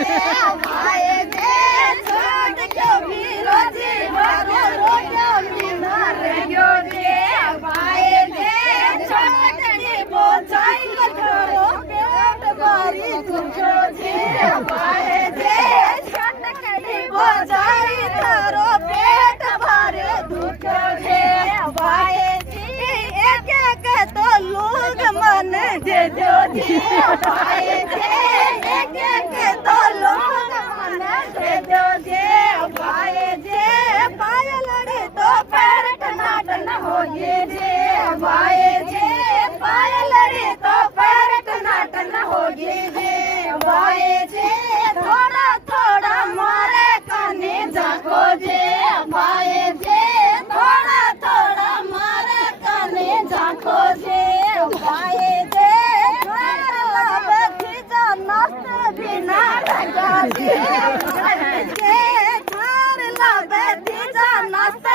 ભાઈ જે છોડ કે વિરોધી મારો રોગ્યો બીમાર ગયો જે ભાઈ જે છોડ કે બોચાઈ લખરો પેટ મારી તુજો જે ભાઈ જે છોડ કે બોચાઈ તારો પેટ મારે દુખો છે ભાઈ જી એક એક તો લોગ मन जे जो जी भाई जे एक एक तो लोग मन जे जो जे भाई जे पाय लड़े तो पैर टनाटन होगे जे भाई जे पाय लड़े तो पैर टनाटन होगे जे भाई जे थोड़ा थोड़ा मारे काने जाको जे भाई जे थोड़ा थोड़ा मारे काने जाको जे भाई जे बिना रंगा जे घर ला बैठी जा नाश्ता